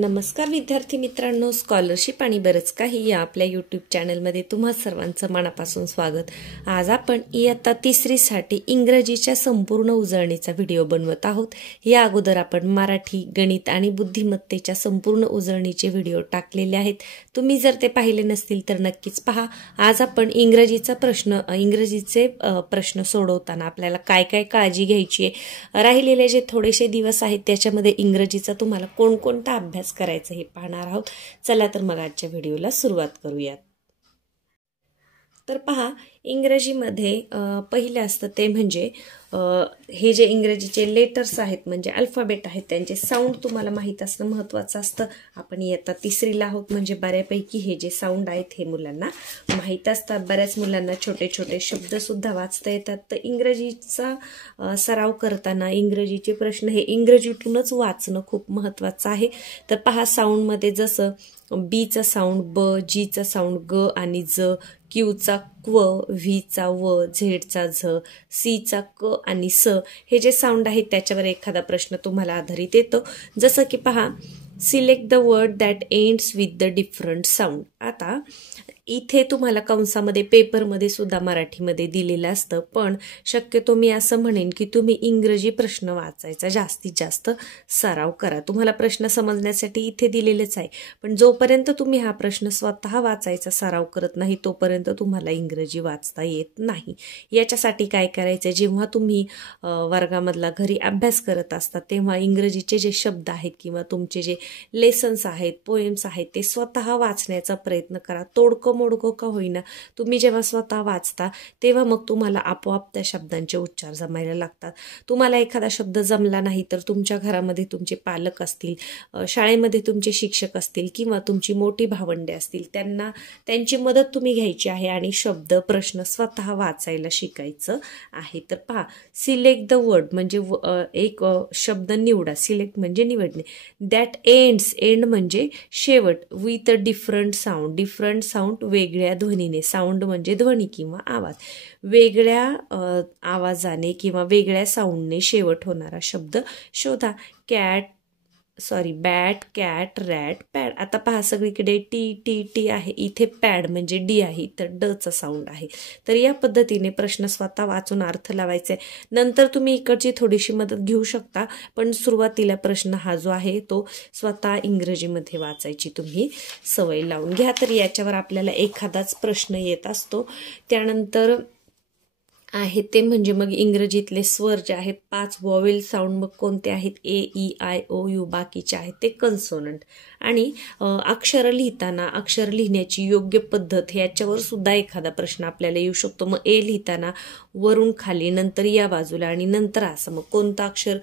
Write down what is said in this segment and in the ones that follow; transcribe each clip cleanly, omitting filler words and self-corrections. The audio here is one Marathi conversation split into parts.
नमस्कार विद्यार्थी मित्रांनो, स्कॉलरशिप आणि बरंच काही या आपल्या यूट्यूब चॅनलमध्ये तुम्हा सर्वांचं मनापासून स्वागत। आज आपण इयत्ता तिसरीसाठी इंग्रजीच्या संपूर्ण उजळणीचा व्हिडिओ बनवत आहोत। या अगोदर आपण मराठी, गणित आणि बुद्धिमत्तेच्या संपूर्ण उजळणीचे व्हिडिओ टाकलेले आहेत। तुम्ही जर ते पाहिले नसतील तर नक्कीच पहा। आज आपण इंग्रजीचे प्रश्न सोडवताना आपल्याला काय काय काळजी घ्यायची आहे, राहिलेले जे थोडेसे दिवस आहेत त्याच्यामध्ये इंग्रजीचा तुम्हाला कोणकोणता अभ्यास करायचं हे पाहणार आहोत। चला तर मग आजच्या व्हिडिओला सुरुवात करूयात। तर पहा, इंग्रजीमध्ये पहिले असतं ते म्हणजे हे जे इंग्रजीचे लेटर्स आहेत म्हणजे अल्फाबेट आहेत त्यांचे साऊंड तुम्हाला माहित असणं महत्त्वाचं असतं। आपण इयत्ता तिसरीला आहोत म्हणजे बऱ्यापैकी हे जे साऊंड आहेत हे मुलांना माहित असतात। बऱ्याच मुलांना छोटे छोटे शब्द सुद्धा वाचता येतात। तर इंग्रजीचा सराव करताना इंग्रजीचे प्रश्न हे इंग्रजीतूनच वाचणं खूप महत्त्वाचं आहे। तर पहा, साऊंडमध्ये जसं बीचा साऊंड ब, जीचा साऊंड ग आणि ज, क्यूचा क्व, व्हीचा व, झेडचा झ, सीचा क आणि स, हे जे साऊंड आहेत त्याच्यावर एखादा प्रश्न तुम्हाला आधारित येतो। जसं की पहा, select the word that ends with the different sound. आता इथे तुम्हाला कंसामध्ये पेपरमध्ये सुद्धा मराठीमध्ये दिलेलं असतं, पण शक्यतो मी असं म्हणेन की तुम्ही इंग्रजी प्रश्न वाचायचा जास्तीत जास्त सराव करा। तुम्हाला प्रश्न समजण्यासाठी इथे दिलेलेच आहे, पण जोपर्यंत तुम्ही हा प्रश्न स्वतः वाचायचा सराव करत नाही तोपर्यंत तुम्हाला इंग्रजी वाचता येत नाही। याच्यासाठी काय करायचं, जेव्हा तुम्ही वर्गामधला घरी अभ्यास करत असता तेव्हा इंग्रजीचे जे शब्द आहेत किंवा तुमचे जे लेसन्स आहेत, पोएम्स आहेत ते स्वतः वाचण्याचा प्रयत्न करा। तोडकं मोडकं का होईना, तुम्ही जेव्हा स्वतः वाचता तेव्हा मग तुम्हाला आपोआप त्या शब्दांचे उच्चार जमायला लागतात। तुम्हाला एखादा शब्द जमला नाही तर तुमच्या घरामध्ये तुमचे पालक असतील, शाळेमध्ये तुमचे शिक्षक असतील किंवा तुमची मोठी भावंडे असतील, त्यांची मदत तुम्ही घ्यायची आहे आणि शब्द प्रश्न स्वतः वाचायला शिकायचं आहे। तर पहा, सिलेक्ट द वर्ड म्हणजे एक शब्द निवडा, सिलेक्ट म्हणजे निवडणे, दॅट एंड्स, एंड म्हणजे शेवट, with a different sound, different sound वेगळ्या ध्वनीने, साऊंड म्हणजे ध्वनी किंवा आवाज, वेगळ्या आवाजाने किंवा वेगळ्या साऊंडने शेवट होणारा शब्द शोधा। Bat, cat, rat, pad. आता पहा, सगळीकडे टी टी टी आहे, इथे पॅड म्हणजे डी आहे तर डचा साऊंड आहे। तर या पद्धतीने प्रश्न स्वतः वाचून अर्थ लावायचे, नंतर तुम्ही इकडची थोडीशी मदत घेऊ शकता, पण सुरुवातीला प्रश्न हा जो आहे तो स्वतः इंग्रजीमध्ये वाचायची तुम्ही सवय लावून घ्या। तर याच्यावर आपल्याला एखादाच प्रश्न येत असतो। त्यानंतर आहे ते म्हणजे मग इंग्रजीतले स्वर जे आहेत 5 वॉवेल साऊंड मग कोणते आहेत, ए, ई, आय, ओ, यू, बाकीचे आहेत ते कन्सोनंट। आणि अक्षर लिहिताना अक्षर लिहिण्याची योग्य पद्धत याच्यावर सुद्धा एखादा प्रश्न आपल्याला येऊ शकतो। मग ए लिहिताना वरून खाली, नंतर या बाजूला आणि नंतर असं, मग कोणतं अक्षर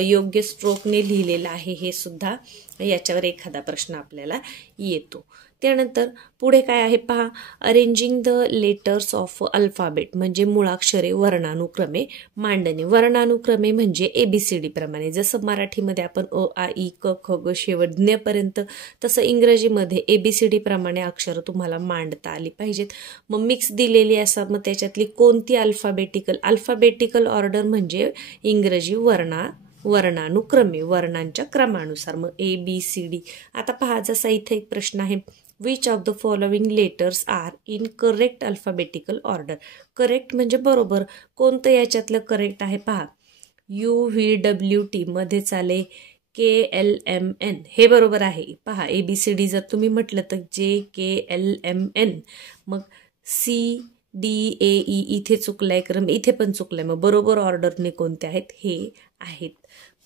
योग्य स्ट्रोकने लिहिलेलं आहे हे सुद्धा याच्यावर एखादा प्रश्न आपल्याला येतो। त्यानंतर पुढे काय आहे पहा, arranging the letters of alphabet म्हणजे मुळाक्षरे वर्णानुक्रमे मांडणे। वर्णानुक्रमे म्हणजे ABCD प्रमाणे, जसं मराठीमध्ये आपण अ, आ, इ, क, ख, ग शेवट ज्ञपर्यंत, तसं इंग्रजीमध्ये ABCD प्रमाणे अक्षर तुम्हाला मांडता आली पाहिजेत। मग मिक्स दिलेली असा, मग त्याच्यातली कोणती अल्फाबेटिकल ऑर्डर म्हणजे इंग्रजी वर्णानुक्रमे, वर्णांच्या क्रमानुसार, मग ABCD। आता पहा, जसा इथे एक प्रश्न आहे, which of the following letters are in correct alphabetical order. Correct म्हणजे बरोबर, कोणतं याच्यातलं करेक्ट आहे पहा, UVWT मध्येच आले KLMN, हे बरोबर आहे। पहा, ABCD जर तुम्ही म्हटलं तर JKLMN, मग CDAE इथे चुकलाय क्रम, इथे पण चुकलाय, मग बरोबर ऑर्डरने कोणते आहेत हे आहेत।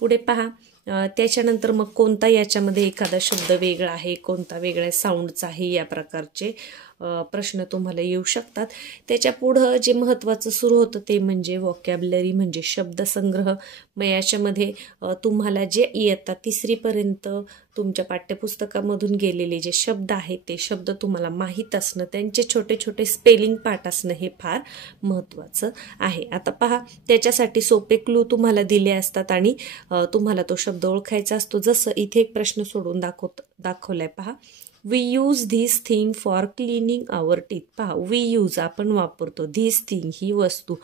पुढे पहा, त्याच्यानंतर मग कोणता याच्यामध्ये एखादा शब्द वेगळा आहे, कोणता वेगळ्या साऊंडचा आहे, या प्रकारचे प्रश्न तुम्हाला येऊ शकतात। त्याच्या पुढं जे महत्त्वाचं सुरू होतं ते म्हणजे व्हॉकॅब्युलरी म्हणजे शब्दसंग्रह। मग याच्यामध्ये तुम्हाला जे इयत्ता तिसरीपर्यंत तुमच्या पाठ्यपुस्तकामधून गेलेले जे शब्द आहेत ते शब्द तुम्हाला माहीत असणं, त्यांचे छोटे छोटे स्पेलिंग पाठ असणं हे फार महत्त्वाचं आहे। आता पहा, त्याच्यासाठी सोपे क्लू तुम्हाला दिले असतात आणि तुम्हाला तो शब्द ओळखायचा असतो। जसं इथे एक प्रश्न सोडून दाखवलाय पहा, we use this thing for cleaning our teeth. पहा, वी यूज आपण वापरतो, धिस थिंग ही वस्तू,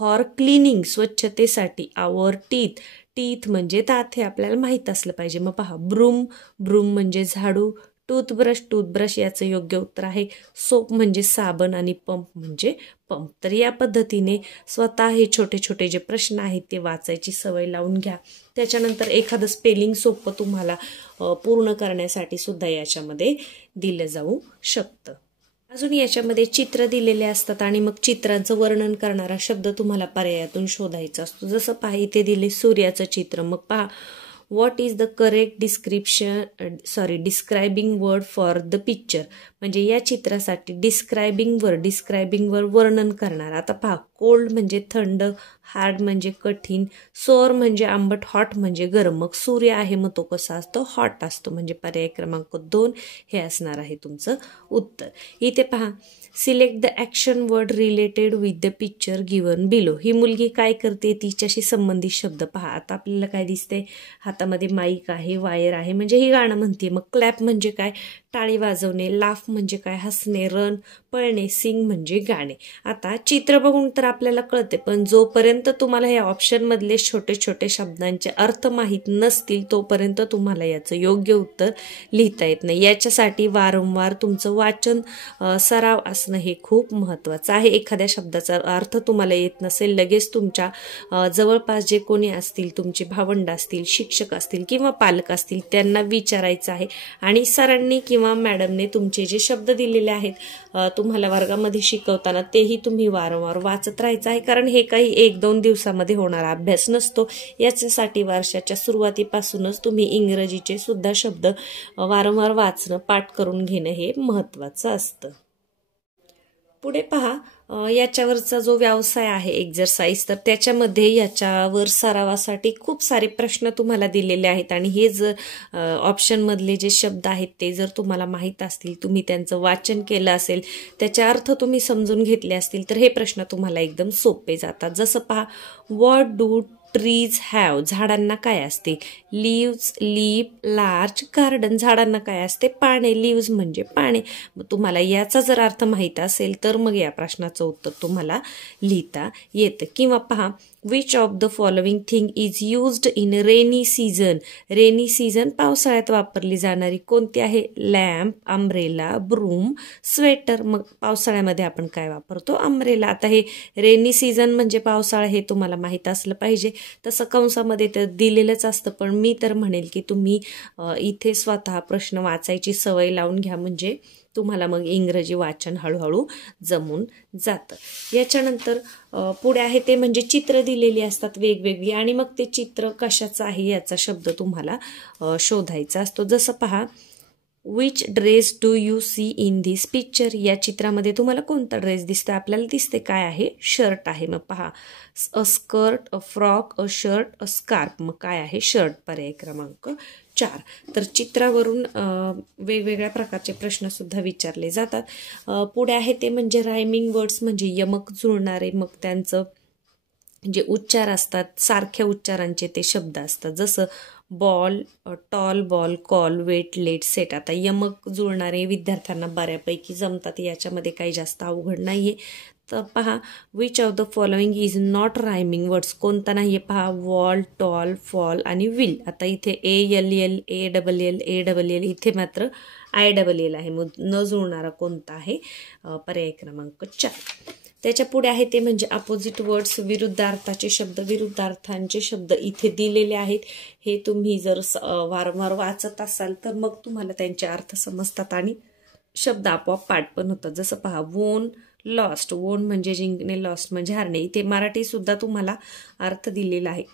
फॉर क्लिनिंग स्वच्छतेसाठी, आवर टीथ टीथ म्हणजे दात हे आपल्याला माहीत असलं पाहिजे. मग पहा ब्रूम, ब्रूम म्हणजे झाडू, टूथब्रश, टूथब्रश याचं योग्य उत्तर आहे. सोप म्हणजे साबण आणि पंप म्हणजे पंप. तर या पद्धतीने स्वतः हे छोटे छोटे जे प्रश्न आहेत ते वाचायची सवय लावून घ्या. त्याच्यानंतर एखादं स्पेलिंग सोपं तुम्हाला पूर्ण करण्यासाठी सुद्धा याच्यामध्ये दिलं जाऊ शकतं. अजून याच्यामध्ये चित्र दिलेले असतात आणि मग चित्रांचं वर्णन करणारा शब्द तुम्हाला पर्यायातून शोधायचा असतो. जसं पहा इथे दिले सूर्याचं चित्र. मग पहा what is the correct describing word for the picture. म्हणजे या चित्रासाठी डिस्क्रायबिंग वर्ड वर्णन करणार. आता पहा कोल्ड म्हणजे थंड, हार्ड म्हणजे कठीण, सोअर म्हणजे आंबट, हॉट म्हणजे गरम. मग सूर्य आहे मग तो कसा असतो, हॉट असतो. म्हणजे पर्याय क्रमांक 2 हे असणार आहे तुमचं उत्तर. इथे पहा select the action word related with the picture given below. ही मुलगी काय करते तिच्याशी संबंधित शब्द पहा. आता आपल्याला काय दिसते, हातामध्ये माईक आहे, वायर आहे, म्हणजे ही गाणं म्हणते. मग क्लॅप म्हणजे काय, टाळी वाजवणे, लाफ म्हणजे काय, हसणे, रन पळणे, सिंग म्हणजे गाणे. आता चित्र बघून तर आपल्याला कळते, पण जोपर्यंत तुम्हाला हे ऑप्शन मधले छोटे छोटे शब्दांचे अर्थ माहीत नसतील तोपर्यंत तुम्हाला याचं योग्य उत्तर लिहिता येत नाही. याच्यासाठी वारंवार तुमचं वाचन सराव असणं हे खूप महत्वाचं आहे. एखाद्या शब्दाचा अर्थ तुम्हाला येत नसेल, लगेच तुमच्या जवळपास जे कोणी असतील, तुमचे भावंड असतील, शिक्षक असतील किंवा पालक असतील त्यांना विचारायचं आहे आणि सरांनी किंवा मॅडमने तुमचे जे शब्द दिलेले आहेत तुम्हाला वर्गामध्ये शिकवताना तेही तुम्ही वारंवार वाचत राहायचं आहे. कारण हे काही 1-2 दिवसामध्ये होणारा अभ्यास नसतो. याच्यासाठी वर्षाच्या सुरुवातीपासूनच तुम्ही इंग्रजीचे सुद्धा शब्द वारंवार वाचणं, पाठ करून घेणं हे महत्वाचं असतं. पुढे पहा याच्यावरचा जो व्यवसाय आहे एक्झरसाइज, तर त्याच्यामध्ये याच्यावर सरावासाठी खूप सारे प्रश्न तुम्हाला दिलेले आहेत आणि हे जर ऑप्शन मधले जे शब्द आहेत ते जर तुम्हाला माहीत असतील, तुम्ही त्यांचं वाचन केलं असेल, त्याचे अर्थ तुम्ही समजून घेतले असतील तर हे प्रश्न तुम्हाला एकदम सोपे जातात. जसं पहा व्हॉट डू ट्रीज हॅव, झाडांना काय असते, लीव्स, लीफ, लार्ज गार्डन, झाडांना काय असते, पाने, लीव्स म्हणजे पाने. मग तुम्हाला याचा जर अर्थ माहीत असेल तर मग या प्रश्नाचं उत्तर तुम्हाला लिहिता येतं. किंवा पहा which of the following thing is used in rainy season. Rainy season पावसाळ्यात वापरली जाणारी कोणती आहे, लॅम्प, अम्ब्रेला, ब्रूम, स्वेटर. मग पावसाळ्यामध्ये आपण काय वापरतो, अम्ब्रेला. आता हे रेनी सीझन म्हणजे पावसाळा हे तुम्हाला माहीत असलं पाहिजे. तसं कंसामध्ये तर दिलेलंच असतं, पण मी तर म्हणेल की तुम्ही इथे स्वतः प्रश्न वाचायची सवय लावून घ्या, म्हणजे तुम्हाला मग इंग्रजी वाचन हळूहळू जमून जातं. याच्यानंतर पुढे आहे ते म्हणजे चित्र दिलेली असतात वेगवेगळी आणि मग ते चित्र कशाचं आहे याचा शब्द तुम्हाला शोधायचा असतो. जसं पहा which dress do you see in this picture. या चित्रामध्ये तुम्हाला कोणता ड्रेस दिसतो, आपल्याला दिसते काय आहे, शर्ट आहे. मग पहा a skirt, a frock, a shirt, a scarf. मग काय आहे, शर्ट. पर्याय क्रमांक 4. तर चित्रावरून वेगवेगळ्या प्रकारचे प्रश्न सुद्धा विचारले जातात. पुढे आहे ते म्हणजे रायमिंग वर्ड्स, म्हणजे यमक जुळणारे, मग त्यांचं जे उच्चार असतात सारख्या उच्चारांचे ते शब्द असतात. जसं ball, tall, ball, call, wet, let, set. आता यमक जुळणारे विद्यार्थ्यांना बऱ्यापैकी जमतात, याच्यामध्ये काही जास्त अवघड नाहीये. तर पहा which of the following is not rhyming words. कोणता नाहीये पहा, वॉल, टॉल, फॉल आणि विल. आता इथे ALL, ALL इथे मात्र ILL आहे. मग न जुळणारा कोणता आहे, पर्याय क्रमांक 4. त्याच्या पुढे आहे ते म्हणजे अपोजिट वर्ड्स, विरुद्धार्थाचे शब्द. विरुद्धार्थांचे शब्द इथे दिलेले आहेत. हे तुम्ही जर वारंवार वाचत असाल तर मग तुम्हाला त्यांचे अर्थ समजतात आणि शब्द आपोआप पाठ पण होतात. जसं पहा वोन, लॉस्ट. वोन म्हणजे जिंकणे, लॉस्ट म्हणजे हारणे. इथे मराठी सुद्धा तुम्हाला अर्थ दिलेला आहे.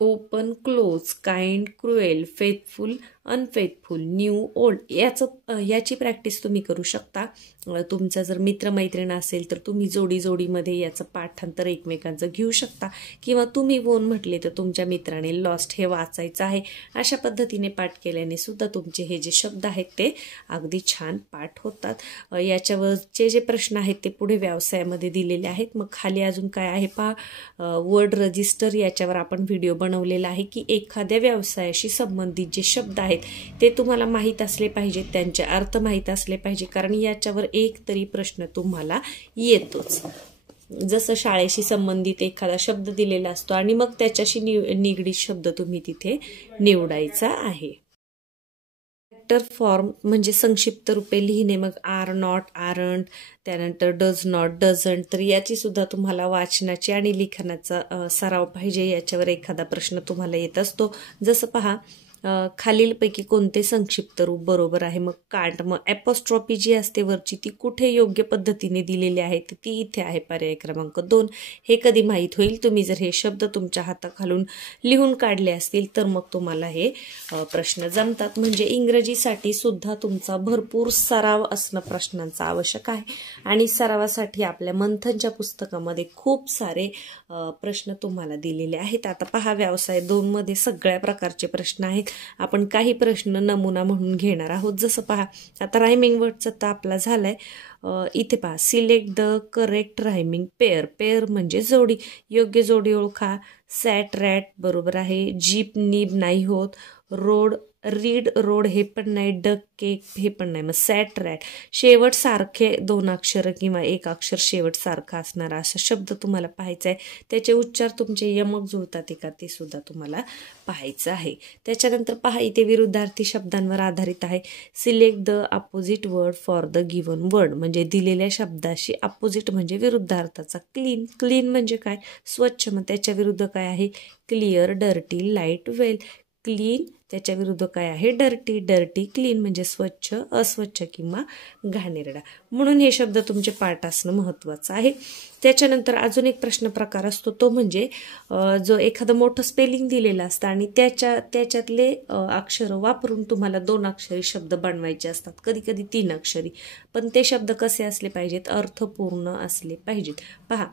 Open, close, kind, cruel, faithful, unfaithful, new, old. याची प्रॅक्टिस तुम्ही करू शकता. तुमचा जर मित्रमैत्रीण असेल तर तुम्ही जोडीमध्ये याचं पाठांतर एकमेकांचं घेऊ शकता, किंवा तुम्ही वोन म्हटले तर तुमच्या मित्राने लॉस्ट हे वाचायचं आहे. अशा पद्धतीने पाठ केल्याने सुद्धा तुमचे हे जे शब्द आहेत ते अगदी छान पाठ होतात. याच्यावरचे जे प्रश्न आहेत ते पुढे व्यवसायामध्ये दिलेले आहेत. मग खाली अजून काय आहे पहा, वर्ड रजिस्टर. याच्यावर आपण व्हिडिओ बनवलेला आहे की एखाद्या व्यवसायाशी संबंधित जे शब्द आहेत ते तुम्हाला माहीत असले पाहिजेत, त्यांचे अर्थ माहीत असले पाहिजे, कारण याच्यावर एक तरी प्रश्न तुम्हाला येतोच. जसं शाळेशी संबंधित एखादा शब्द दिलेला असतो आणि मग त्याच्याशी निगडीत शब्द तुम्ही तिथे निवडायचा आहे. कॅरेक्टर फॉर्म म्हणजे संक्षिप्त रूपे लिहिणे, मग आर नॉट, आरंट, त्यानंतर डज नॉट, डझंट. तर याची सुद्धा तुम्हाला वाचनाची आणि लिखाणाचा सराव पाहिजे. याच्यावर एखादा प्रश्न तुम्हाला येत असतो. जसं पहा, खालीलपैकी कोणते संक्षिप्त रूप बरोबर आहे. मग कांट, मग ॲपॉस्ट्रॉफी जी असते वरची ती कुठे योग्य पद्धतीने दिलेली आहे ती इथे आहे, पर्याय क्रमांक 2. हे कधी माहीत होईल, तुम्ही जर हे शब्द तुमच्या हाताखालून लिहून काढले असतील तर मग तुम्हाला हे प्रश्न जमतात. म्हणजे इंग्रजीसाठी सुद्धा तुमचा भरपूर सराव असणं प्रश्नांचा आवश्यक आहे आणि सरावासाठी आपल्या मंथनच्या पुस्तकामध्ये खूप सारे प्रश्न तुम्हाला दिलेले आहेत. आता पहा, व्यवसाय 2 मध्ये सगळ्या प्रकारचे प्रश्न आहेत. आपण काही प्रश्न नमुना म्हणून घेणार आहोत. जसं पहा, आता रायमिंग वर्डचा तर आपला झालाय. इथे पहा, select the correct rhyming pair. Pair म्हणजे जोडी, योग्य जोडी ओळखा. सॅट, रॅट बरोबर आहे. जीप, नीब नाही होत. रोड, रीड, रोड हे पण नाही. डक, केक हे पण नाही. मग सॅट, रॅट. शेवट सारखे 2 अक्षर किंवा 1 अक्षर शेवट सारखा असणारा असा शब्द तुम्हाला पाहायचा आहे. त्याचे उच्चार तुमचे यमक जुळतात का ते सुद्धा तुम्हाला पाहायचं आहे. त्याच्यानंतर पहा, इथे विरुद्धार्थी शब्दांवर आधारित आहे. Select the opposite word for the given word. म्हणजे दिलेल्या शब्दाशी अपोजिट म्हणजे विरुद्धार्थाचा. क्लीन, क्लीन म्हणजे काय, स्वच्छ. मग त्याच्या विरुद्ध काय आहे, क्लिअर, डर्टी, लाईट, वेल. क्लीन त्याच्या विरुद्ध काय आहे, डर्टी. डर्टी, क्लीन म्हणजे स्वच्छ, अस्वच्छ किंवा घाणेरडा. म्हणून हे शब्द तुमचे पाठ असणं महत्त्वाचं आहे. त्याच्यानंतर अजून एक प्रश्न प्रकार असतो, तो म्हणजे जो एखादं मोठं स्पेलिंग दिलेलं असतं आणि त्याच्यातले अक्षर वापरून तुम्हाला 2 अक्षरी शब्द बनवायचे असतात, कधी कधी 3 अक्षरी. पण ते शब्द कसे असले पाहिजेत, अर्थपूर्ण असले पाहिजेत. पहा,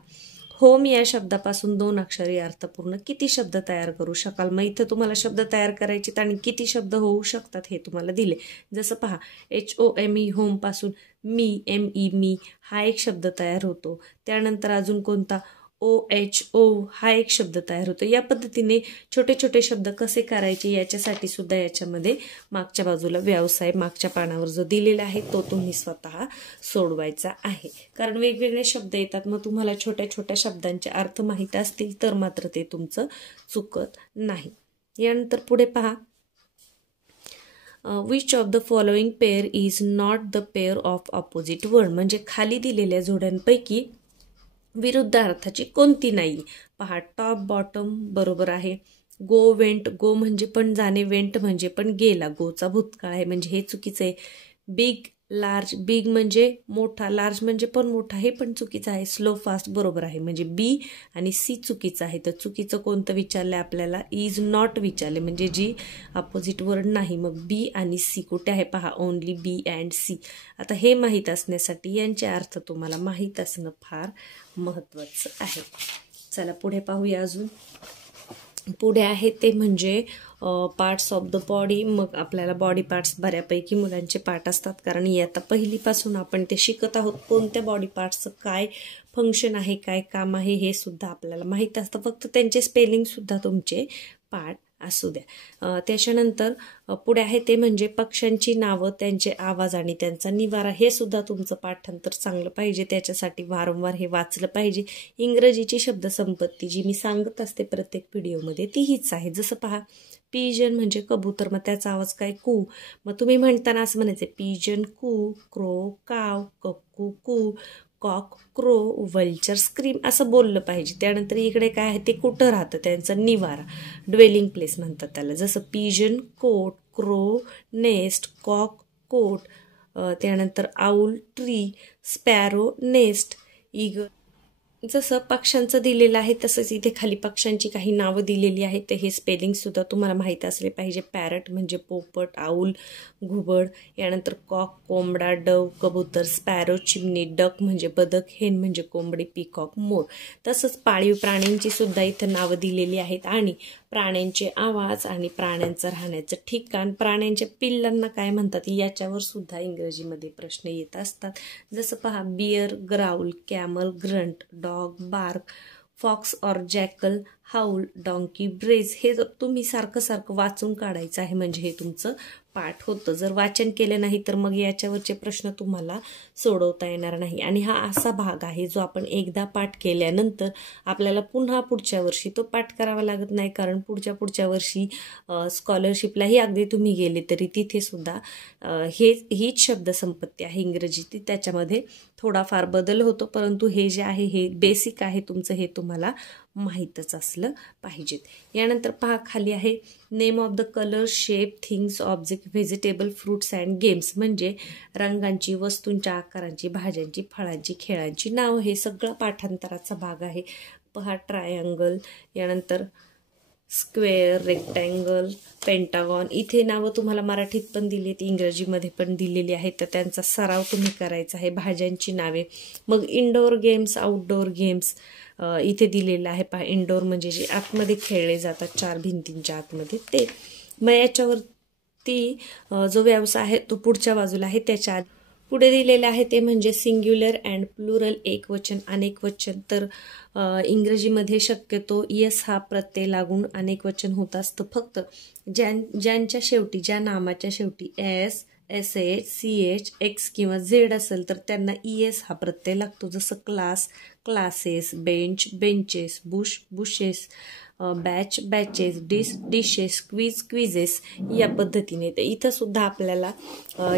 होम या शब्दापासून 2 अक्षरी अर्थपूर्ण किती शब्द तयार करू शकाल. मग इथं तुम्हाला शब्द तयार करायचे आणि किती शब्द होऊ शकतात हे तुम्हाला दिले. जसं पहा, HOME होम पासून मी, ME मी हा एक शब्द तयार होतो. त्यानंतर अजून कोणता, OHO हा एक शब्द तयार होतो. या पद्धतीने छोटे छोटे शब्द कसे करायचे याच्यासाठी सुद्धा याच्यामध्ये मागच्या बाजूला व्यवसाय मागच्या पानावर जो दिलेला आहे तो तुम्ही स्वतः सोडवायचा आहे. कारण वेगवेगळे शब्द येतात, मग तुम्हाला छोट्या छोट्या शब्दांचे अर्थ माहीत असतील तर मात्र ते तुमचं चुकत नाही. यानंतर पुढे पहा, which of the following pair is not the pair of opposite word. म्हणजे खाली दिलेल्या जोड्यांपैकी विरुद्ध अर्थाची कोणती नाही. पहा, टॉप, बॉटम बरोबर आहे. गो, वेंट, गो म्हणजे पण जाणे, वेंट म्हणजे पण गेला, गोचा भूतकाळ आहे म्हणजे हे चुकीचं आहे. बिग, लार्ज, बिग म्हणजे मोठा, लार्ज म्हणजे पण मोठा, हे पण चुकीचं आहे. स्लो, फास्ट बरोबर आहे म्हणजे बी आणि सी चुकीचं आहे. तर चुकीचं कोणतं विचारलं आपल्याला, इज नॉट विचारले म्हणजे जी अपोजिट वर्ड नाही. मग बी आणि सी कुठे आहे, पहा, ओनली बी अँड सी. आता हे माहीत असण्यासाठी यांचे अर्थ तुम्हाला माहीत असणं फार महत्त्वाचं आहे. चला पुढे पाहूया. अजून पुढे आहे ते म्हणजे पार्ट्स ऑफ द बॉडी. मग आपल्याला बॉडी पार्ट्स बऱ्यापैकी मुलांचे पार्ट असतात, कारण आता पहिलीपासून आपण ते शिकत आहोत. कोणत्या बॉडी पार्ट्सचं काय फंक्शन आहे, काय काम आहे हे सुद्धा आपल्याला माहीत असतं. फक्त त्यांचे स्पेलिंग सुद्धा तुमचे पार्ट असू द्या. त्याच्यानंतर पुढे आहे ते म्हणजे पक्ष्यांची नावं, त्यांचे आवाज आणि त्यांचा निवारा. हे सुद्धा तुमचं पाठांतर चांगलं पाहिजे, त्याच्यासाठी वारंवार हे वाचलं पाहिजे. इंग्रजीची शब्दसंपत्ती जी मी सांगत असते प्रत्येक व्हिडिओमध्ये ती हीच आहे. जसं पहा, पिजन म्हणजे कबूतर, मग त्याचा आवाज काय, कू. मग तुम्ही म्हणताना असं म्हणायचं, पिजन कू, क्रो काव, कक्कू कू, कॉक क्रो, वल्चर स्क्रीम असं बोललं पाहिजे. त्यानंतर इकडे काय आहे ते कुठं राहतं, त्यांचा निवारा, ड्वेलिंग प्लेस म्हणतात त्याला. जसं pigeon cote, crow nest, cock cote. त्यानंतर owl tree, sparrow nest, eagle. जसं पक्ष्यांचं दिलेलं आहे तसंच इथे खाली पक्ष्यांची काही नावं दिलेली आहेत, तर हे स्पेलिंग सुद्धा तुम्हाला माहीत असले पाहिजे. पॅरट म्हणजे पोपट, आऊल घुबड. यानंतर कॉक कोंबडा, डव कबूतर, स्पॅरो चिमणी, डक म्हणजे बदक, हेन म्हणजे कोंबडी, पिकॉक मोर. तसंच पाळीव प्राण्यांची सुद्धा इथं नावं दिलेली आहेत आणि प्राण्यांचे आवाज आणि प्राण्यांचं राहण्याचं ठिकाण, प्राण्यांच्या पिल्लांना काय म्हणतात याच्यावर सुद्धा इंग्रजीमध्ये प्रश्न येत असतात. जसं पहा, bear, growl, camel, grunt, dog, bark, fox और जॅकल, हाऊल, डॉंकी, ब्रेज हे जर तुम्ही सारखं सारखं वाचून काढायचं आहे म्हणजे हे तुमचं पाठ होतं. जर वाचन केलं नाही तर मग याच्यावरचे प्रश्न तुम्हाला सोडवता येणार नाही. आणि हा असा भाग आहे जो आपण एकदा पाठ केल्यानंतर आपल्याला पुन्हा पुढच्या वर्षी तो पाठ करावा लागत नाही, कारण पुढच्या वर्षी स्कॉलरशिपलाही अगदी तुम्ही गेले तरी तिथे सुद्धा हीच शब्दसंपत्ती आहे इंग्रजीची, त्याच्यामध्ये थोडाफार बदल होतो, परंतु हे जे आहे हे बेसिक आहे तुमचं, हे तुम्हाला माहीतच असलं पाहिजेत. यानंतर पहा खाली आहे name of the colour, shape, things, object, vegetable, fruits and games, म्हणजे रंगांची, वस्तूंच्या आकारांची, भाज्यांची, फळांची, खेळांची नाव. हे सगळं पाठांतराचा भाग आहे. पहा ट्रायंगल, यानंतर स्क्वेअर, रेक्टँगल, पेंटागॉन, इथे नावं तुम्हाला मराठीत पण दिलीत, इंग्रजीमध्ये पण दिलेली आहेत, तर त्यांचा सराव तुम्ही करायचा आहे. भाज्यांची नावे. मग इनडोअर गेम्स, आउटडोअर गेम्स इथे दिलेलं आहे. पहा इनडोअर म्हणजे जे आतमध्ये खेळले जातात 4 भिंतींच्या आतमध्ये ते. मग याच्यावरती जो व्यवसाय आहे तो पुढच्या बाजूला आहे. त्याच्या पुढे दिलेलं आहे ते म्हणजे सिंग्युलर अँड प्लुरल, एकवचन, अनेकवचन. तर इंग्रजीमध्ये शक्यतो यस हा प्रत्यय लागून अनेकवचन होत असतं. फक्त ज्यांच्या शेवटी, ज्या नामाच्या शेवटी एस, SH, CH, X किंवा Z असेल तर त्यांना ES हा प्रत्यय लागतो. जसं class, classes, bench, benches, Bush, bushes, batch, batches, dishes, quizzes या पद्धतीने. तर इथं सुद्धा आपल्याला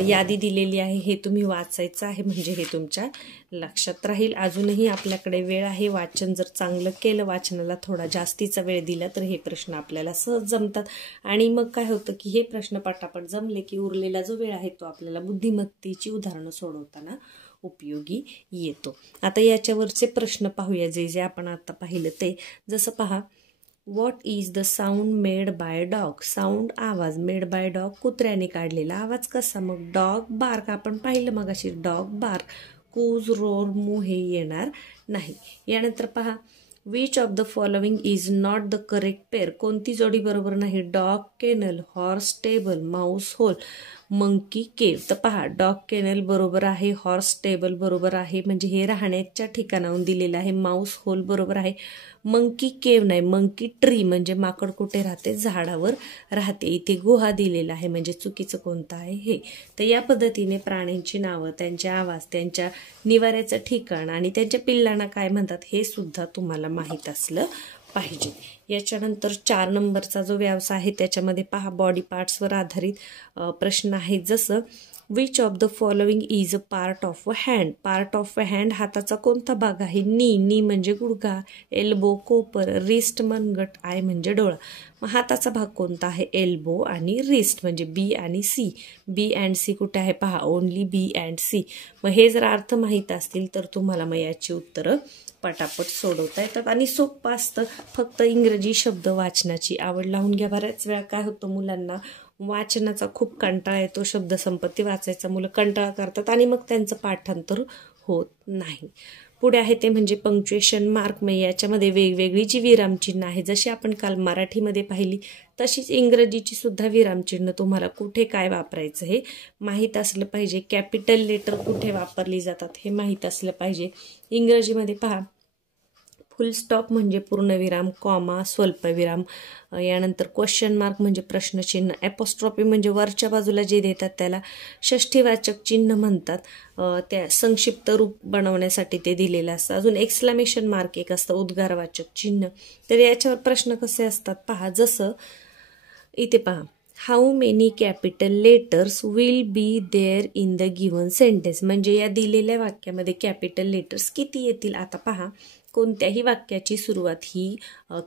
यादी दिलेली आहे, हे तुम्ही वाचायचं आहे म्हणजे हे तुमच्या लक्षात राहील. अजूनही आपल्याकडे वेळ आहे. वाचन जर चांगलं केलं, वाचनाला थोडा जास्तीचा वेळ दिला तर हे प्रश्न आपल्याला सहज जमतात. आणि मग काय होतं की हे प्रश्न पटापट जमले की उरलेला जो वेळ आहे तो आपल्याला बुद्धिमत्तेची उदाहरणं सोडवताना उपयोगी येतो. आता याच्यावरचे प्रश्न पाहूया जे आपण आता पाहिलं ते. जसं पहा, what is the sound made by dog. Sound आवाज, मेड बाय डॉग कुत्र्याने काढलेला आवाज कसा. मग डॉग बार्क आपण पाहिलं मग अशी डॉग बार्क. कूज, रोर, मू हे येणार नाही. यानंतर पहा, which of the following is not the correct pair. कोणती जोडी बरोबर नाही. Dog kennel, horse table, mouse hole, monkey cave. तर पहा डॉग केनल बरोबर आहे, हॉर्स टेबल बरोबर आहे म्हणजे हे राहण्याच्या ठिकाणाहून दिलेलं आहे. माऊस होल बरोबर आहे. मंकी केव नाही, मंकी ट्री म्हणजे माकड कुठे राहते, झाडावर राहते. इथे गुहा दिलेला आहे म्हणजे चुकीचं कोणतं आहे हे. तर या पद्धतीने प्राण्यांची नावं, त्यांचे आवाज, त्यांच्या निवाऱ्याचं ठिकाण आणि त्यांच्या पिल्लांना काय म्हणतात हे सुद्धा तुम्हाला माहीत असलं पाहिजे. याच्यानंतर 4 नंबरचा जो व्यवसाय आहे त्याच्यामध्ये पहा बॉडी पार्ट्सवर आधारित प्रश्न आहे. जसं which of the following is a part of a hand. Part of a hand हाताचा कोणता भाग आहे. नी म्हणजे गुडघा, एल्बो कोपर, रिस्ट मनगट, आय म्हणजे डोळा. मग हाताचा भाग कोणता आहे. एल्बो आणि रिस्ट म्हणजे बी आणि सी. बी अँड सी कुठे आहे पहा, ओनली बी अँड सी. मग हे जर अर्थ माहीत असतील तर तुम्हाला मग याची उत्तरं पटापट सोडवता येतात आणि सोपं असतं. फक्त इंग्रजी शब्द वाचनाची आवड लावून घ्या. बऱ्याच वेळा काय होतं, मुलांना वाचनाचा खूप कंटाळा येतो, शब्दसंपत्ती वाचायचा मुलं कंटाळा करतात आणि मग त्यांचं पाठांतर होत नाही. पुढे आहे ते म्हणजे पंक्च्युएशन मार्क. मग याच्यामध्ये वेगवेगळी जी विरामचिन्ह आहे जशी आपण काल मराठीमध्ये पाहिली तशीच इंग्रजीची सुद्धा विरामचिन्ह तुम्हाला कुठे काय वापरायचं हे माहीत असलं पाहिजे. कॅपिटल लेटर कुठे वापरली जातात हे माहीत असलं पाहिजे. इंग्रजीमध्ये पहा, फुल स्टॉप म्हणजे पूर्णविराम, कॉमा स्वल्पविराम, यानंतर क्वेश्चन मार्क म्हणजे प्रश्नचिन्ह, ॲपोस्ट्रॉफी म्हणजे वरच्या बाजूला जे देतात त्याला षष्ठीवाचक चिन्ह म्हणतात, त्या संक्षिप्त रूप बनवण्यासाठी ते दिलेलं असतं. अजून एक्सक्लेमेशन मार्क एक असतं, उद्गारवाचक चिन्ह. तर याच्यावर प्रश्न कसे असतात पहा. जसं इथे पहा, how many capital letters will be there in the given sentence. म्हणजे या दिलेल्या वाक्यामध्ये कॅपिटल लेटर्स किती येतील. आता पहा, कोणत्याही वाक्याची सुरुवात ही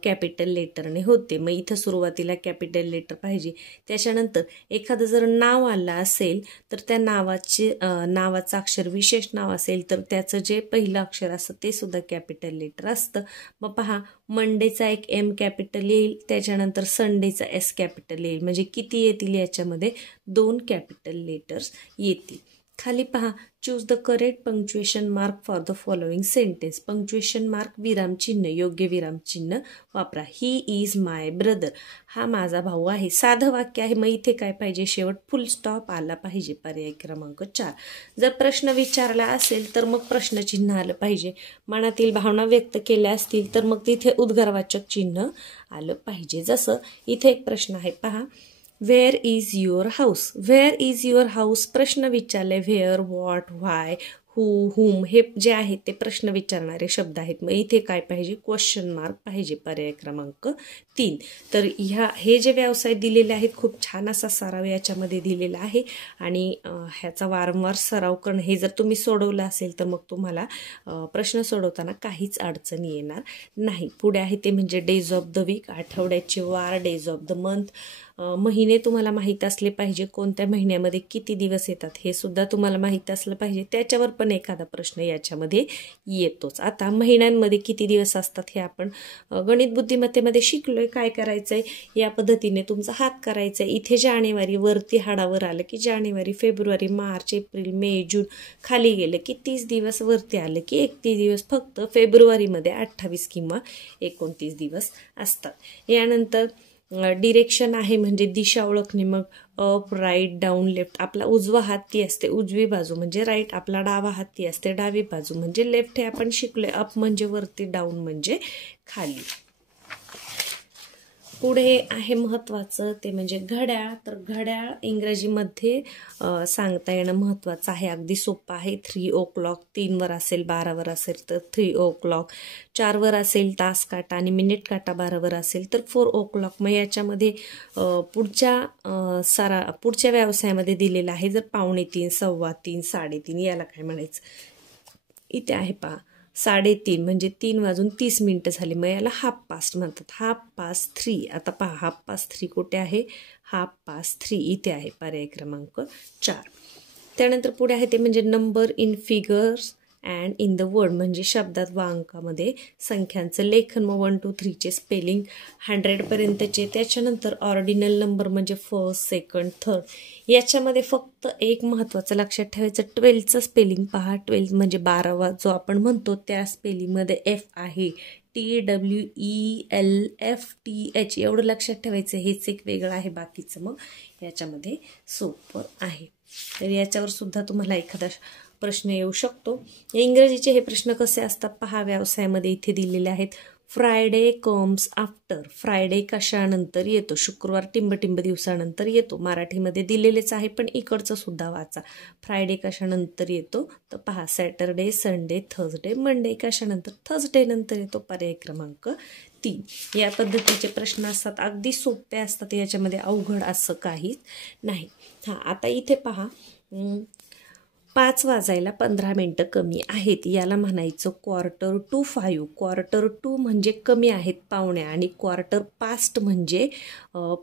कॅपिटल लेटरने होते. मग इथं सुरुवातीला कॅपिटल लेटर पाहिजे. त्याच्यानंतर एखादं जर नाव आलं असेल तर त्या नावाचं अक्षर विशेष नाव असेल तर त्याचं जे पहिलं अक्षर असतं ते सुद्धा कॅपिटल लेटर असतं. मग पहा, मंडेचा एक M कॅपिटल येईल, त्याच्यानंतर संडेचा S कॅपिटल येईल. म्हणजे किती येतील याच्यामध्ये 2 कॅपिटल लेटर्स येतील. खाली पहा, choose the correct punctuation mark for the following sentence. Punctuation mark विरामचिन्ह, योग्य विरामचिन्ह वापरा. ही इज माय ब्रदर, हा माझा भाऊ आहे. साधं वाक्य आहे, मग इथे काय पाहिजे, शेवट फुल स्टॉप आला पाहिजे. पर्याय क्रमांक 4. जर प्रश्न विचारला असेल तर मग प्रश्नचिन्ह आलं पाहिजे. मनातील भावना व्यक्त केल्या असतील तर मग तिथे उद्गारवाचक चिन्ह आलं पाहिजे. जसं इथे एक प्रश्न आहे पहा, where is your house. Where is your house प्रश्न विचारले. व्हेअर, व्हॉट, व्हाय, हू, हुम हे जे आहेत ते प्रश्न विचारणारे शब्द आहेत. मग इथे काय पाहिजे, क्वेश्चन मार्क पाहिजे. पर्याय क्रमांक 3. तर हे जे व्यवसाय दिलेले आहेत, खूप छान असा सराव याच्यामध्ये दिलेला आहे आणि ह्याचा वारंवार सराव करणं, हे जर तुम्ही सोडवलं असेल तर मग तुम्हाला प्रश्न सोडवताना काहीच अडचण येणार नाही. पुढे आहे ते म्हणजे डेज ऑफ द वीक, आठवड्याचे वार, डेज ऑफ द मंथ. महिने तुम्हाला माहीत असले पाहिजे, कोणत्या महिन्यामध्ये किती दिवस येतात हे सुद्धा तुम्हाला माहीत असलं पाहिजे. त्याच्यावर पण एखादा प्रश्न याच्यामध्ये येतोच. आता महिन्यांमध्ये किती दिवस असतात हे आपण गणित बुद्धिमत्तेमध्ये शिकलोय. काय करायचंय, या पद्धतीने तुमचा हात करायचा आहे. इथे जानेवारी वरती हाडावर आलं की जानेवारी, फेब्रुवारी, मार्च, एप्रिल, मे, जून, खाली गेलं की 30 दिवस, वरती आलं की 31 दिवस. फक्त फेब्रुवारीमध्ये 28 किंवा 29 दिवस असतात. यानंतर डिरेक्शन आहे म्हणजे दिशा ओळखणे. Mug up, right, down, left. आपला उजवा हात ती असते उजवी बाजू म्हणजे राईट, आपला डावा हात ती असते डावी बाजू म्हणजे लेफ्ट. हे आपण शिकलोय. अप म्हणजे वरती, डाऊन म्हणजे खाली. पुढे आहे महत्त्वाचं ते म्हणजे घड्याळ. तर घड्याळ इंग्रजीमध्ये सांगता येणं महत्त्वाचं आहे. अगदी सोपं आहे. 3 o'clock 3 वर असेल, 12 वर असेल तर 3 o'clock. 4 वर असेल तास काटा आणि मिनिट काटा 12 वर असेल तर 4 o'clock. मग याच्यामध्ये पुढच्या व्यवसायामध्ये दिलेला आहे. जर 2:45, 3:15, 3:30 याला काय म्हणायचं. इथे आहे पहा 3:30 म्हणजे 3:30 झाले. मग याला 3:30 म्हणतात. 3:30. आता पहा 3:30 कुठे आहे, 3:30 इथे आहे. पर्याय क्रमांक 4. त्यानंतर पुढे आहे ते म्हणजे number in figures and in the word म्हणजे शब्दात व अंकामध्ये संख्यांचं लेखन. मग 1, 2, 3चे स्पेलिंग 100 पर्यंतचे. त्याच्यानंतर ऑर्डिनल नंबर म्हणजे फर्स्ट, सेकंड, थर्ड. याच्यामध्ये फक्त एक महत्त्वाचं लक्षात ठेवायचं, 12चं स्पेलिंग पहा. 12 म्हणजे 12वा जो आपण म्हणतो त्या स्पेलिंगमध्ये एफ आहे. TWELFTH एवढं लक्षात ठेवायचं. हेच एक वेगळं आहे, बाकीचं मग याच्यामध्ये सोपं आहे. तर याच्यावर सुद्धा तुम्हाला एखादा प्रश्न येऊ शकतो. इंग्रजीचे हे प्रश्न कसे असतात पहा, व्यवसायामध्ये इथे दिलेले आहेत. Friday comes after. फ्रायडे कशानंतर येतो, शुक्रवार टिंबटिंब दिवसानंतर येतो. मराठीमध्ये दिलेलेच आहे पण इकडचं सुद्धा वाचा. फ्रायडे कशानंतर येतो तर पहा, सॅटरडे, संडे, थर्सडे, मंडे कशानंतर, थर्सडे नंतर येतो. पर्याय क्रमांक 3. या पद्धतीचे प्रश्न असतात. अगदी सोपे असतात, याच्यामध्ये अवघड असं काहीच नाही. आता इथे पहा 5 वाजायला 15 मिनिटं कमी आहेत. याला म्हणायचं 4:45. 4:45 म्हणजे कमी आहेत पावण्या आणि 4:15 म्हणजे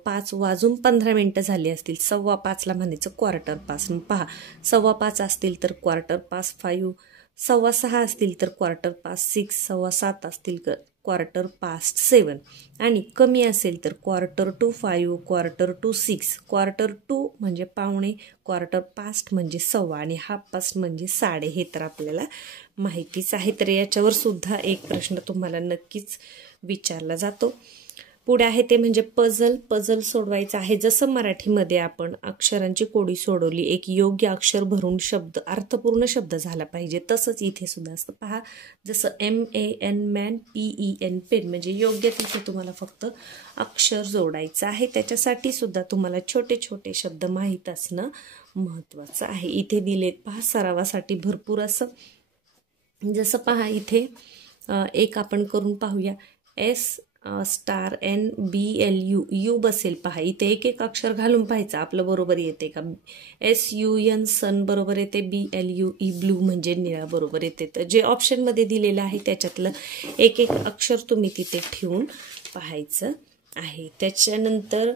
5 वाजून 15 मिनिटं झाली असतील. 5:15ला म्हणायचं 4:15. पहा 5:15 असतील तर 4:15, 5:15 असतील तर 4:15, 7:15 असतील तर 4:15 आणि कमी असेल तर 4:45, 4:46. 4:15 म्हणजे पावणे, 4:15 म्हणजे 1:15 आणि 1/2 म्हणजे 1/2. हे तर आपल्याला माहितीच आहे. तर याच्यावर सुद्धा एक प्रश्न तुम्हाला नक्कीच विचारला जातो. पुढे आहे ते म्हणजे पझल. पझल सोडवायचं आहे. जसं मराठीमध्ये आपण अक्षरांची कोडी सोडवली, एक योग्य अक्षर भरून शब्द अर्थपूर्ण शब्द झाला पाहिजे, तसंच इथे सुद्धा असतं. पहा जसं MAN मॅन, PEN पेन म्हणजे योग्य तिथे तुम्हाला फक्त अक्षर जोडायचं आहे. त्याच्यासाठी सुद्धा तुम्हाला छोटे छोटे शब्द माहीत असणं महत्त्वाचं आहे. इथे दिलेत पहा सरावासाठी भरपूर असं. जसं पहा इथे एक आपण करून पाहूया. STARNBLU यू बसेल पहा. इथे एक एक अक्षर घालून पाहायचं आपलं बरोबर येते का. SUN सन बरोबर येते. BLUE ब्लू म्हणजे निळा बरोबर येते. तर जे ऑप्शनमध्ये दिलेलं आहे त्याच्यातलं एक एक अक्षर तुम्ही तिथे ठेवून पाहायचं आहे. त्याच्यानंतर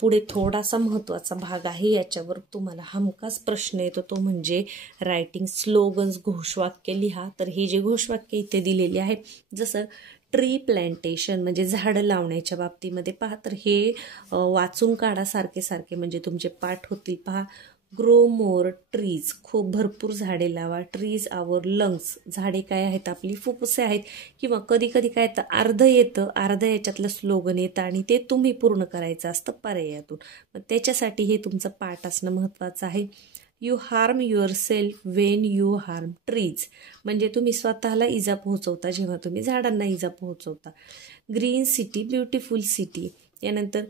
पुढे थोडासा महत्त्वाचा भाग आहे, याच्यावर तुम्हाला हमखास प्रश्न येतो तो म्हणजे रायटिंग स्लोगन्स. घोषवाक्य लिहा. तर हे जे घोषवाक्य इथे दिलेले आहे, जसं ट्री प्लांटेशन म्हणजे झाडं लावण्याच्या बाबतीमध्ये पहा तर हे वाचून काढा सारखे सारखे म्हणजे तुमचे पाठ होतील. पहा ग्रो मोर ट्रीज, खूप भरपूर झाडे लावा. ट्रीज आवर लंग्स, झाडे काय आहेत आपली फुफ्फुसे आहेत. किंवा कधी कधी काय तर अर्ध येतं, अर्ध याच्यातलं स्लोगन येतं आणि ते तुम्ही पूर्ण करायचं असतं पर्यायातून. मग त्याच्यासाठी हे तुमचं पाठ असणं महत्त्वाचं आहे. You harm your self Wien you harm trees, म्हणजे तुम्ही स्वतःला इजा पोहोचवता जेव्हा तुम्ही झाडांना इजा पोहोचवता. ग्रीन सिटी ब्युटिफुल सिटी, यानंतर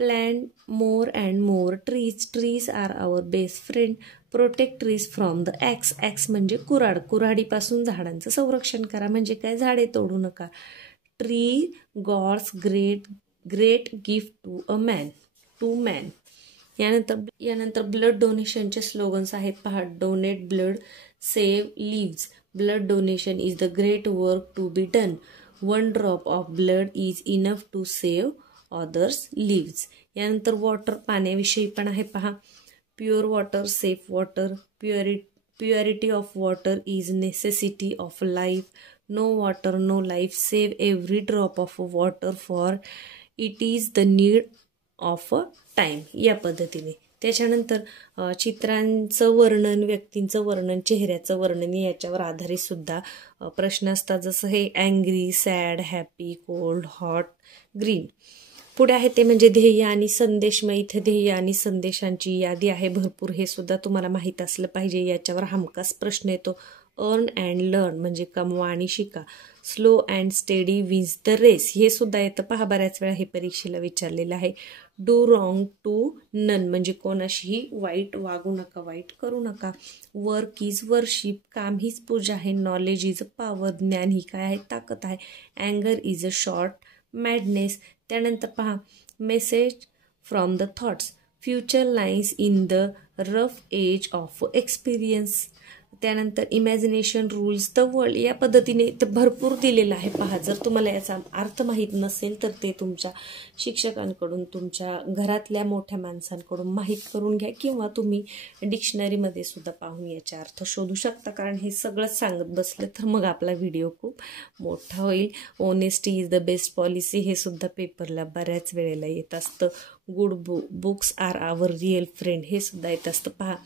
plant more and more trees, trees are our best friend. Protect trees from the axe, axe म्हणजे कुऱ्हाड, कुऱ्हाडीपासून झाडांचं संरक्षण करा, म्हणजे काय झाडे तोडू नका. Tree god's great gift to a man, to man. यानंतर ब्लड डोनेशनचे स्लोगन्स आहेत पहा. Donate blood, save lives. Blood donation is the great work to be done. 1 drop of blood is enough to save others lives. यानंतर वॉटर, पाण्याविषयी पण आहे पहा. Pure water, safe water. Purity of water is necessity of life. No water no life. Save every drop of water for it is the need of a time, या पद्धतीने. त्याच्यानंतर चित्रांचं वर्णन, व्यक्तींचं वर्णन, चेहऱ्याचं वर्णन याच्यावर आधारित सुद्धा प्रश्न असतात. जसं हे angry, sad, happy, cold, hot, green. पुढे आहे ते म्हणजे ध्येय आणि संदेश. मग इथे ध्येय आणि संदेशांची यादी आहे भरपूर, हे सुद्धा तुम्हाला माहीत असलं पाहिजे. याच्यावर हमखास प्रश्न येतो. अर्न अँड लर्न म्हणजे कमवा आणि शिका. Slow and steady wins the race, हे सुद्धा येतं पहा, बऱ्याच वेळा हे परीक्षेला विचारलेलं आहे. डू रॉंग टू नन म्हणजे कोणाशीही वाईट वागू नका, वाईट करू नका. वर्क इज वर्शिप, काम हीच पूजा आहे. नॉलेज इज अ पॉवर, ज्ञान ही काय आहे, ताकद आहे. अँगर इज अ शॉर्ट मॅडनेस. त्यानंतर पहा message from the thoughts. Future lines in the rough edge of experience. त्यानंतर इमॅजिनेशन रूल्स द वर्ल्ड, या पद्धतीने ते भरपूर दिलेलं आहे पहा. जर तुम्हाला याचा अर्थ माहीत नसेल तर ते तुमच्या शिक्षकांकडून, तुमच्या घरातल्या मोठ्या माणसांकडून माहीत करून घ्या, किंवा तुम्ही डिक्शनरीमध्ये सुद्धा पाहून याचा अर्थ शोधू शकता. कारण हे सगळंच सांगत बसलं तर मग आपला व्हिडिओ खूप मोठा होईल. Honesty is the best policy, हे सुद्धा पेपरला बऱ्याच वेळेला येत असतं. गुड बुक्स आर आवर रिअल फ्रेंड, हे सुद्धा येत असतं पहा.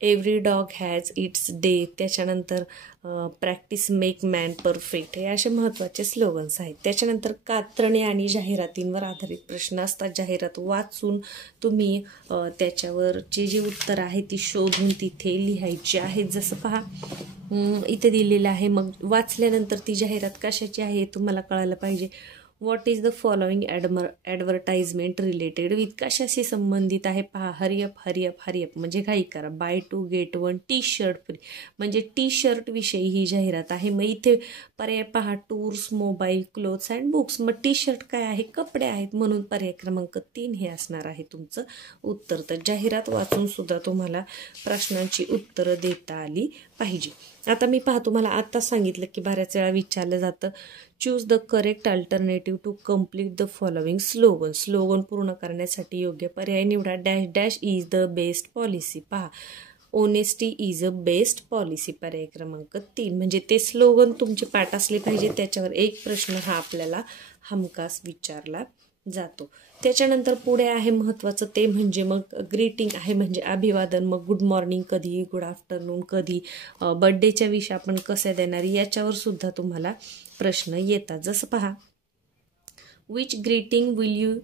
Every dog has its day. त्याच्यानंतर प्रॅक्टिस मेक मॅन परफेक्ट, हे असे महत्त्वाचे स्लोगन्स आहेत. त्याच्यानंतर कात्रणे आणि जाहिरातींवर आधारित प्रश्न असतात. जाहिरात वाचून तुम्ही त्याच्यावरचे जी उत्तर आहे ती शोधून तिथे लिहायची आहेत. जसं पहा इथे दिलेलं आहे. मग वाचल्यानंतर ती जाहिरात कशाची आहे तुम्हाला कळायला पाहिजे. What is the following advertisement related with, कशाशी संबंधित आहे पहा. हरिअप हरिअप हरिअप म्हणजे घाई करा. Buy 2 get 1 T shirt free म्हणजे टी शर्ट विषयी ही जाहिरात आहे. मग इथे पर्याय पहा. Tours, mobile, clothes and books. मग टी शर्ट काय आहे, कपडे आहेत, म्हणून पर्याय क्रमांक 3 हे असणार आहे तुमचं उत्तर. तर जाहिरात वाचून सुद्धा तुम्हाला प्रश्नांची उत्तरं देता आली पाहिजे. आता मी पहा तुम्हाला आता सांगितलं की बऱ्याच वेळा विचारलं जातं. Choose the correct alternative to complete the following slogan. Slogan पूर्ण करण्यासाठी योग्य पर्याय निवडा. Dash dash is the best policy. पहा honesty is a best policy, पर्याय क्रमांक 3. म्हणजे ते स्लोगन तुमचे पाठ असले पाहिजे. त्याच्यावर एक प्रश्न हा आपल्याला हमखास विचारला जातो. त्याच्यानंतर पुढे आहे महत्त्वाचं ते म्हणजे मग ग्रीटिंग आहे म्हणजे अभिवादन. मग गुड मॉर्निंग कधी, गुड आफ्टरनून कधी, बर्थडेच्या विश आपण कशा देणार, याच्यावर सुद्धा तुम्हाला प्रश्न येतात. जसं पहा which greeting will you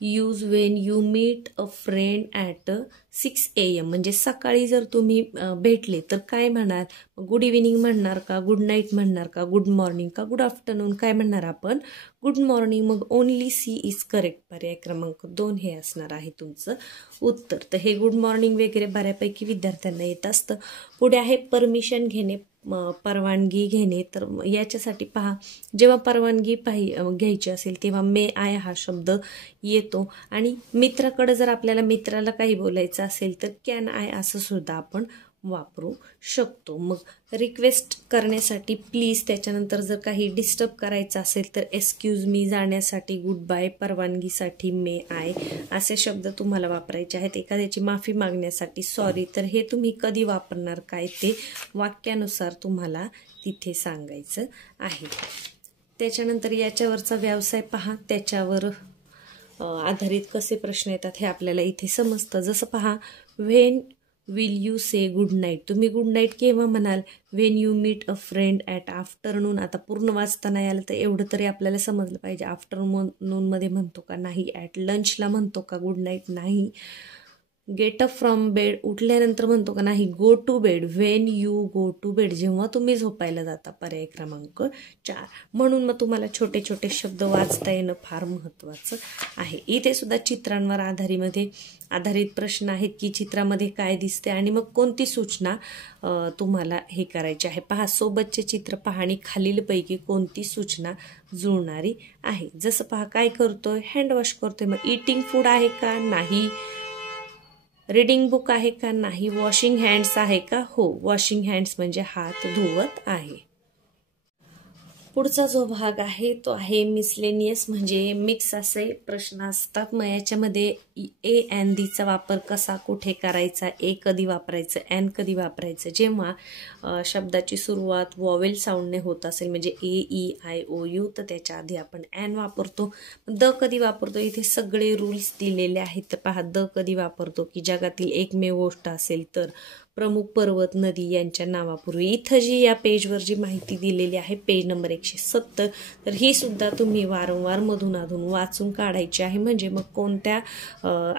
use when you meet a friend at 6 AM म्हणजे सकाळी जर तुम्ही भेटले तर काय म्हणाल. गुड इव्हिनिंग म्हणणार का, गुड नाईट म्हणणार का, गुड मॉर्निंग का, गुड आफ्टरनून, काय म्हणणार आपण, गुड मॉर्निंग. मग ओनली सी इज करेक्ट, पर्याय क्रमांक 2 हे असणार आहे तुमचं उत्तर. तर हे गुड मॉर्निंग वगैरे बऱ्यापैकी विद्यार्थ्यांना येत असतं. पुढे आहे परमिशन घेणे, परवानगी घेणे. तर याच्यासाठी पहा जेव्हा परवानगी घ्यायची असेल तेव्हा मे आय हा शब्द येतो. आणि मित्राकडे जर आपल्याला मित्राला काही बोलायचं असेल तर कॅन आय असं सुद्धा आपण वापरू शकतो. मग रिक्वेस्ट करण्यासाठी प्लीज, त्याच्यानंतर जर काही डिस्टर्ब करायचं असेल तर एक्सक्यूज मी, जाण्यासाठी गुड बाय, परवानगीसाठी मे आय असे शब्द तुम्हाला वापरायचे आहेत. एखाद्याची माफी मागण्यासाठी सॉरी. तर हे तुम्ही कधी वापरणार काय ते वाक्यानुसार तुम्हाला तिथे सांगायचं आहे. त्याच्यानंतर याच्यावरचा व्यवसाय पहा. त्याच्यावर आधारित कसे प्रश्न येतात हे आपल्याला इथे समजतं. जसं पहा, when will you say good night, तुम्ही गुड नाईट केव्हा म्हणाल? When you meet a friend at afternoon. आता पूर्ण वाचता नाही आलं तर एवढं तरी आपल्याला समजलं पाहिजे. आफ्टरनूनमध्ये म्हणतो का? नाही. ॲट लंचला म्हणतो का गुड नाईट? नाही. गेट अप फ्रॉम बेड, उठल्यानंतर म्हणतो का? नाही. Go to bed, when you go to bed, जेव्हा तुम्ही झोपायला जाता. पर्याय क्रमांक 4. म्हणून मग तुम्हाला छोटे छोटे शब्द वाचता येणं फार महत्त्वाचं आहे. इथे सुद्धा चित्रांवर आधारित प्रश्न आहेत की चित्रामध्ये काय दिसते आणि मग कोणती सूचना तुम्हाला हे करायची आहे. पहा, सोबतचे चित्र पहा आणि खालीलपैकी कोणती सूचना जुळणारी आहे. जसं पहा, काय करतोय? हँडवॉश करतोय. मग इटिंग फूड आहे का? नाही. रीडिंग बुक आहे का? नाही. वॉशिंग हँड्स आहे का? हो. वॉशिंग हँड्स म्हणजे हात धुवत आहे. पुढचा जो भाग आहे तो आहे मिसलेनियस, म्हणजे मिक्स असे प्रश्न असतात. मग याच्यामध्ये ए अँड दीचा वापर कसा कुठे करायचा, ए कधी वापरायचं, अँड कधी वापरायचं. जेव्हा शब्दाची सुरुवात वॉवेल साऊंडने होत असेल, म्हणजे ए, ई, आय, ओ, यू, तर त्याच्या आधी आपण अँड वापरतो. द कधी वापरतो? इथे सगळे रूल्स दिलेले आहेत. तर पहा, द कधी वापरतो की जगातील एकमेव गोष्ट असेल तर प्रमुख पर्वत, नदी यांच्या नावापूर्वी. इथं जी या पेजवर जी माहिती दिलेली आहे, पेज नंबर 170, तर ही सुद्धा तुम्ही वारंवार मधून वाचून काढायची आहे. म्हणजे मग कोणत्या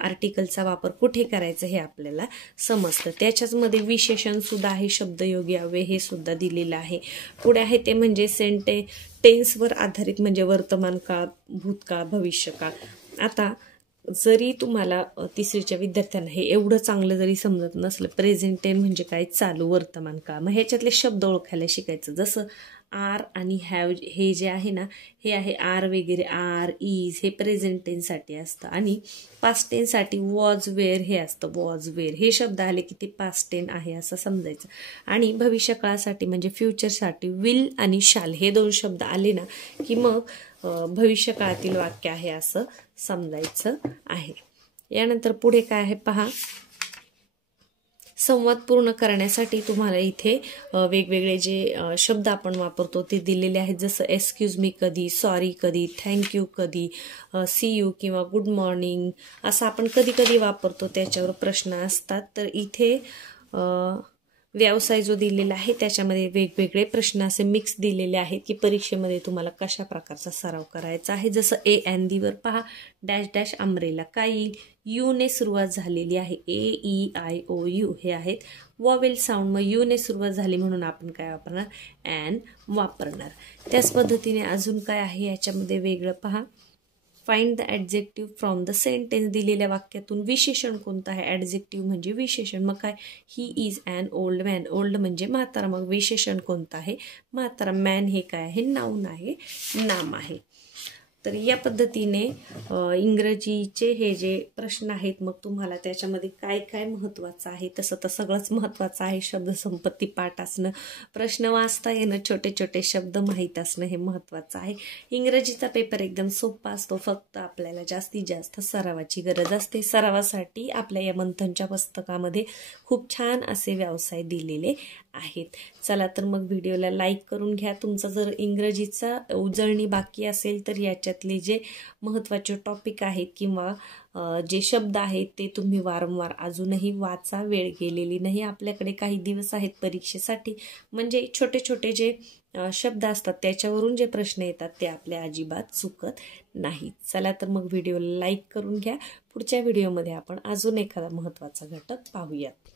आर्टिकलचा वापर कुठे करायचा हे आपल्याला समजतं. त्याच्याचमध्ये विशेषण सुद्धा आहे, शब्दयोगी अव्यय हे सुद्धा दिलेलं आहे. पुढे आहे ते म्हणजे टेन्सवर आधारित, म्हणजे वर्तमान काळ, भूतकाळ, भविष्यकाळ. आता जरी तुम्हाला तिसरीच्या विद्यार्थ्यांना हे एवढं चांगलं जरी समजत नसलं, प्रेझेंट टेन्स म्हणजे काय? चालू वर्तमान काळ. मग ह्याच्यातले शब्द ओळखायला शिकायचं. जसं आर आणि हॅव हे जे आहे ना, हे आहे आर वगैरे, आर, इज हे प्रेझेंट टेन्ससाठी असतं. आणि पास्ट टेन्ससाठी वॉज, वेअर हे असतं. वॉज, वेअर हे शब्द आले की ते पास्ट टेन्स आहे असं समजायचं. आणि भविष्यकाळासाठी म्हणजे फ्युचरसाठी विल आणि शाल हे 2 शब्द आले ना की मग भविष्यकाळातील वाक्य आहे असं समजायचं आहे. यानंतर पुढे काय आहे पहा, संवाद पूर्ण करण्यासाठी तुम्हाला इथे वेगवेगळे जे शब्द आपण वापरतो ते दिलेले आहेत. जसं एक्सक्यूज मी कधी, सॉरी कधी, थँक्यू कधी, सी यू किंवा गुड मॉर्निंग असं आपण कधी कधी वापरतो, त्याच्यावर प्रश्न असतात. तर इथे व्यवसाय जो दिलेला आहे त्याच्यामध्ये वेगवेगळे प्रश्न असे मिक्स दिलेले आहेत की परीक्षेमध्ये तुम्हाला कशा प्रकारचा सराव करायचा आहे. जसं ए अँड दी वर पहा, डॅश डॅश अम्ब्रेला काय येईल? यू ने सुरुवात झालेली आहे. ए, ई, आय, ओ, यू हे आहेत वॉवेल साऊंड. मग यू ने सुरुवात झाली म्हणून आपण काय वापरणार? अँड वापरणार. त्याच पद्धतीने अजून काय आहे याच्यामध्ये वेगळं पहा, find the adjective from the sentence. दिलेल्या वाक्यातून विशेषण कोणतं आहे? ॲडजेक्टिव्ह म्हणजे विशेषण. मग काय? He is an old man. Old म्हणजे म्हातारा. मग विशेषण कोणतं आहे? म्हातारा. मॅन हे काय आहे? नाऊन आहे, नाम आहे. तर या पद्धतीने इंग्रजीचे हे जे प्रश्न आहेत मग तुम्हाला त्याच्यामध्ये काय काय महत्त्वाचं आहे, तसं तर सगळंच महत्त्वाचं आहे. शब्दसंपत्ती पाठ असणं, प्रश्न वाचता येणं, छोटे छोटे शब्द माहीत असणं हे महत्त्वाचं आहे. इंग्रजीचा पेपर एकदम सोपा असतो, फक्त आपल्याला जास्तीत जास्त सरावाची गरज असते. सरावासाठी आपल्या या मंथनच्या पुस्तकामध्ये खूप छान असे व्यवसाय दिलेले आहेत. चला तर मग व्हिडिओला लाईक करून घ्या. तुमचा जर इंग्रजीचा उजळणी बाकी असेल तर याच्यातले जे महत्त्वाचे टॉपिक आहेत किंवा जे शब्द आहेत ते तुम्ही वारंवार अजूनही वाचा. वेळ गेलेली नाही, आपल्याकडे काही दिवस आहेत परीक्षेसाठी. म्हणजे छोटे छोटे जे शब्द असतात त्याच्यावरून जे प्रश्न येतात ते आपल्या अजिबात चुकत नाहीत. चला तर मग व्हिडिओला लाईक करून घ्या. पुढच्या व्हिडिओमध्ये आपण अजून एखादा महत्त्वाचा घटक पाहूयात.